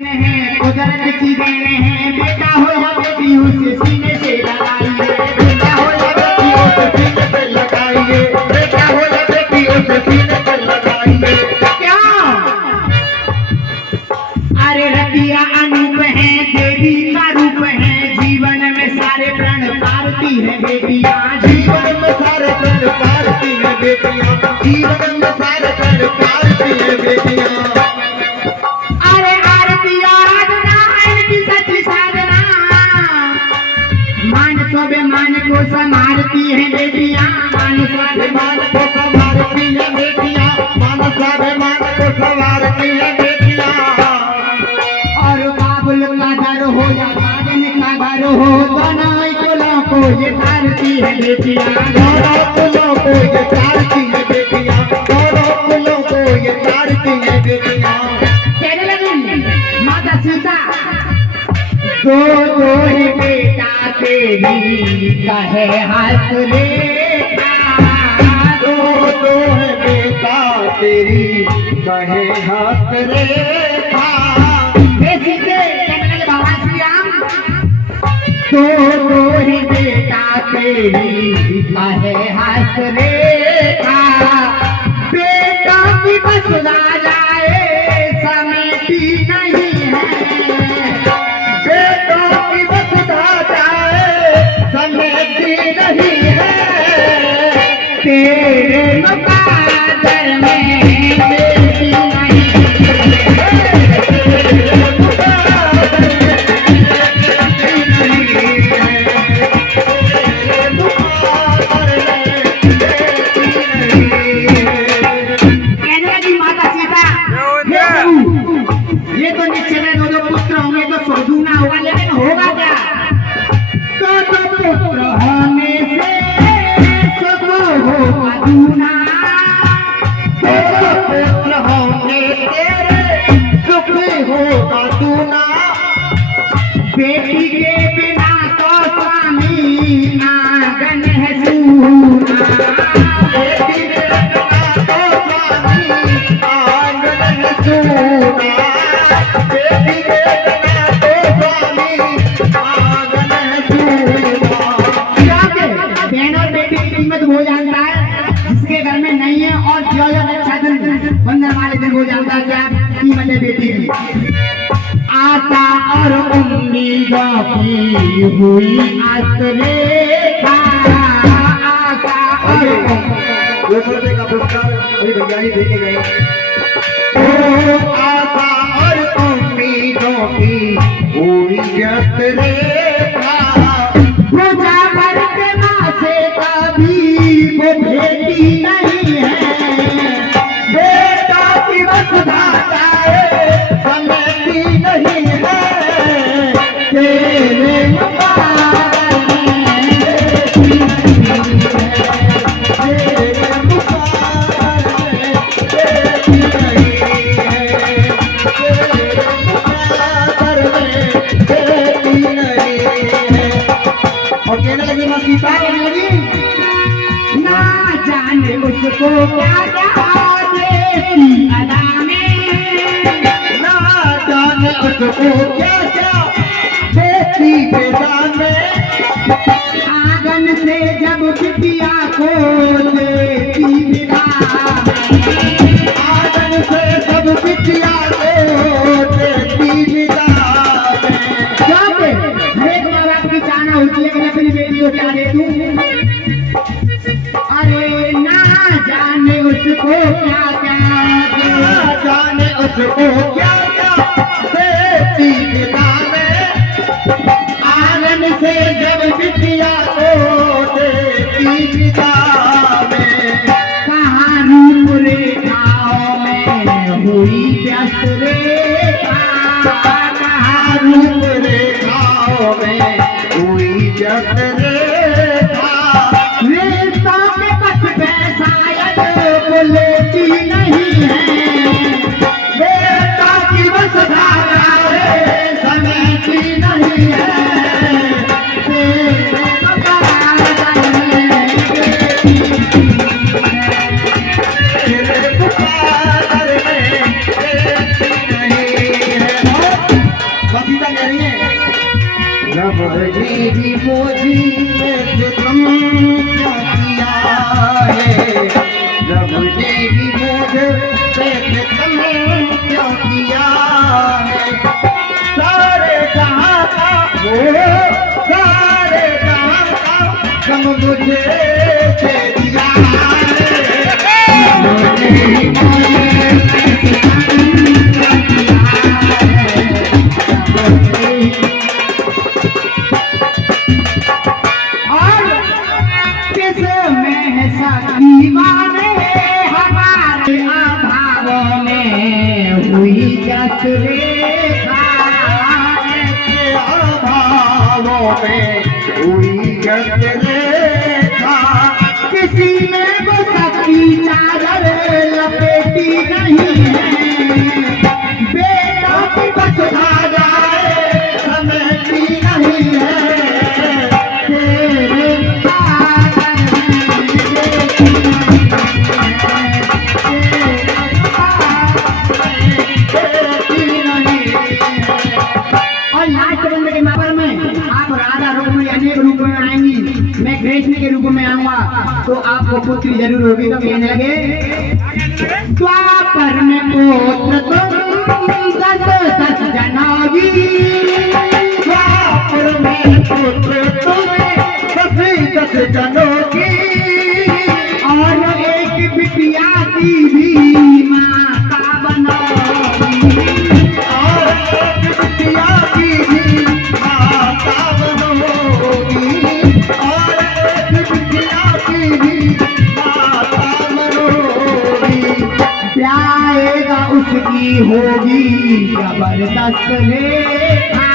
कुदरत की देन है, बेटा हो या बेटी उसे सीने से लगाइए, बेटा हो या बेटी उसे सीने से लगाइए, बेटा हो या बेटी उसे सीने से लगाइए। क्या अरे रतिया अनूप है, देवी का रूप है, जीवन में सारे प्रण पारती है बेटियां, जीवन में सारे प्रण पारती है बेटियां, जीवन में सारे प्रण पारती है बेटियां। अरे आरती आराधना इनकी सच्ची साधना, मान स्वाभिमान को संभालती है बेटियां, मान स्वाभिमान को संभालती है बेटियां, मान स्वाभिमान को संभालती है बेटियां। और बाबुल का दर हो या साजन का घर हो, दोनों कुलों को ये तारती है बेटियां, दोनों कुलों को ये तारती है बेटियां, दोनों कुलों को ये तारती है बेटियां। कहने लगी माता सीता, दो दो है बेटा तेरी कहे हाथ रेखा, दो दो है बेटा तेरी कहे हाथ रेखा। सीते कहने लगे भगवान श्री राम, दो दो है बेटा तेरी कहे हाथ रेखा, बेटा की बसुदा लाए समेटी नहीं है, बेटों की वसुधा जाए समेटी नहीं है, तेरे मुकादर में बेटी नहीं कहने लगी माता सीता, हे प्रभु, ये तो निश्चय है दो पुत्र होंगे तो सोचूना होगा, लेकिन होगा क्या? दो पुत्र होने से सब होगा दूना, दो पुत्र होंगे तेरे सुख होगा दूना, बेटी के बिना तो स्वामी आंगन है सूना, बेटी के बिना तो स्वामी आंगन है सूना, बेटी के बिना तो स्वामी आंगन है सूना। क्या के बहन और बेटी की कीमत वो जानता है जिसके घर में नहीं है, और जो अच्छा दिन बंधन वाले दिन वो जानता है क्या कीमत है बेटी की। आशा और उम्मीदों की हुई आसरेखा, आशा और 200 रुपए का पुरस्कार अभी भैया ही देने गए। ओ आशा और उम्मीदों की हुई व्यस्त रेखा, पूजा पर के माँ से कभी वो भेटी नहीं है, बेटा की वसुधा जाए समेटी नहीं है, तेरे मुबारक में बेटी नहीं है, तेरे मुबारक में बेटी नहीं है, तेरे मुबारक में बेटी नहीं है। और कहने लगी माँ सीता, कहने लगी ना जाने उसको क्या क्या देती अदा में, ना जाने उसको क्या क्या देती बेदान में, आंगन से जब बिटिया को देती विदा में, आंगन से सब बिटिया को देती विदा में। जाके हरेक माँ बाप की चाहना होती है कि मैं अपनी बेटी को क्या दे दूं, अरे ना जाने उसको क्या क्या ना जाने उसको क्या क्या देती विदा में, रबड़ी भी मोजी ऐसे तुम क्या किया है, रबड़ी भी मोजे ऐसे तुम क्या किया है। सारे जहां का वो सारे जहां का गम मुझे दे दिया है, रबड़ी मोजे हमारे अभाव में हुई जस रेखा, ऐसे अभावों में हुई जस रेखा। किसी में वो सखी चादर लपेटी नहीं है, बेटा की बस आ जाए समेटी नहीं है, तेरे और लास्ट बंदे के मापर में आप राधा रुक्मिणी अनेक रूप में आएंगी, मैं कृष्ण के रूप में आऊंगा, तो आपको पुत्री जरूर होगी। तो कहने लगे द्वापर में पुत्र तुम 10 जनोगी, द्वापर में पुत्र तुम्हें 10 जनोगी, और एक बिटिया की भी माता बनोगी, और एक बिटिया की भी माता बनोगी, और एक बिटिया की भी माता बनोगी। प्याएगा उसकी होगी जबरदस्त रेखा,